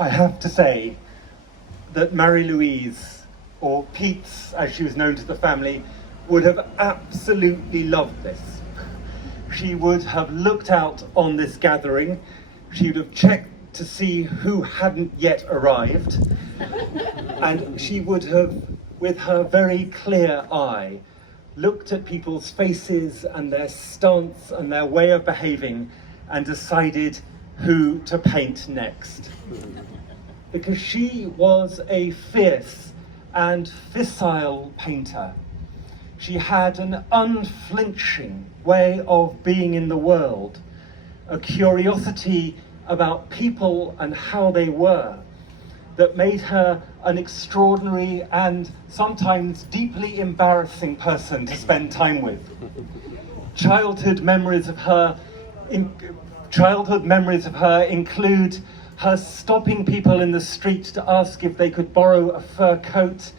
I have to say that Marie-Louise, or Pete's as she was known to the family, would have absolutely loved this. She would have looked out on this gathering, she would have checked to see who hadn't yet arrived, and she would have, with her very clear eye, looked at people's faces and their stance and their way of behaving and decided who to paint next. Because she was a fierce and facile painter. She had an unflinching way of being in the world, a curiosity about people and how they were, that made her an extraordinary and sometimes deeply embarrassing person to spend time with. Childhood memories of her include her stopping people in the street to ask if they could borrow a fur coat,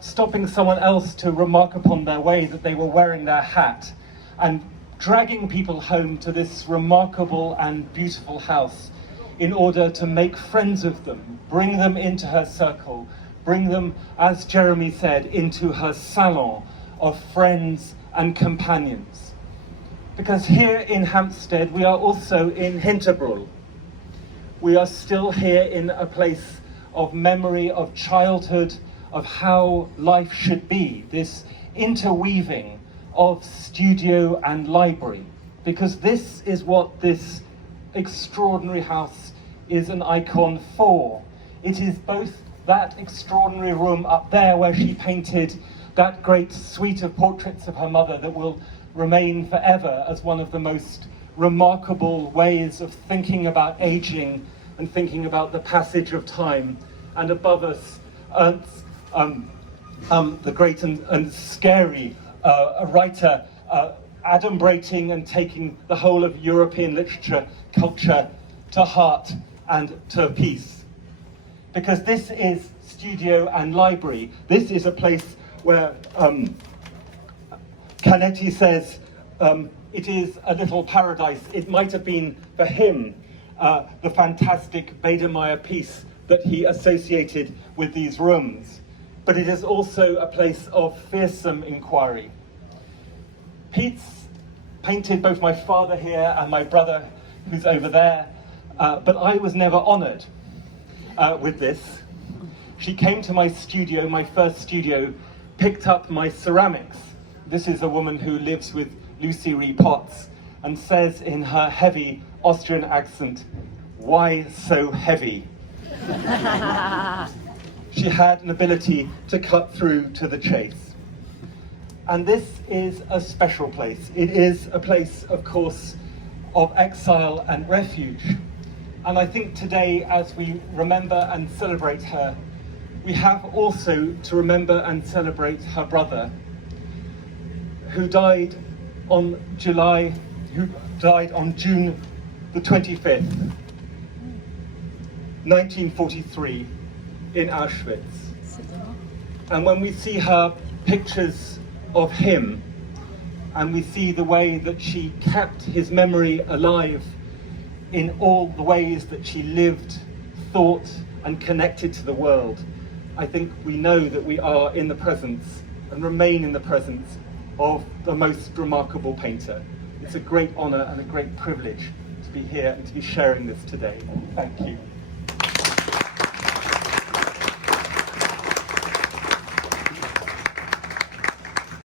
stopping someone else to remark upon their way that they were wearing their hat, and dragging people home to this remarkable and beautiful house in order to make friends of them, bring them into her circle, bring them, as Jeremy said, into her salon of friends and companions. Because here in Hampstead, we are also in Hinterbrühl. We are still here in a place of memory, of childhood, of how life should be, this interweaving of studio and library, because this is what this extraordinary house is an icon for. It is both that extraordinary room up there where she painted that great suite of portraits of her mother that will remain forever as one of the most remarkable ways of thinking about aging and thinking about the passage of time. And above us, the great and scary writer, adumbrating and taking the whole of European literature, culture to heart and to peace. Because this is studio and library. This is a place where Canetti says it is a little paradise. It might have been for him the fantastic Biedermeier piece that he associated with these rooms. But it is also a place of fearsome inquiry. Pete's painted both my father here and my brother, who's over there, but I was never honoured with this. She came to my studio, my first studio, picked up my ceramics. This is a woman who lives with Lucy Ree Potts and says in her heavy Austrian accent, "Why so heavy?" She had an ability to cut through to the chase. And this is a special place. It is a place, of course, of exile and refuge. And I think today, as we remember and celebrate her, we have also to remember and celebrate her brother, who died on June the 25th, 1943, in Auschwitz. And when we see her pictures of him, and we see the way that she kept his memory alive in all the ways that she lived, thought, and connected to the world, I think we know that we are in the presence and remain in the presence of the most remarkable painter. It's a great honor and a great privilege to be here and to be sharing this today. Thank you.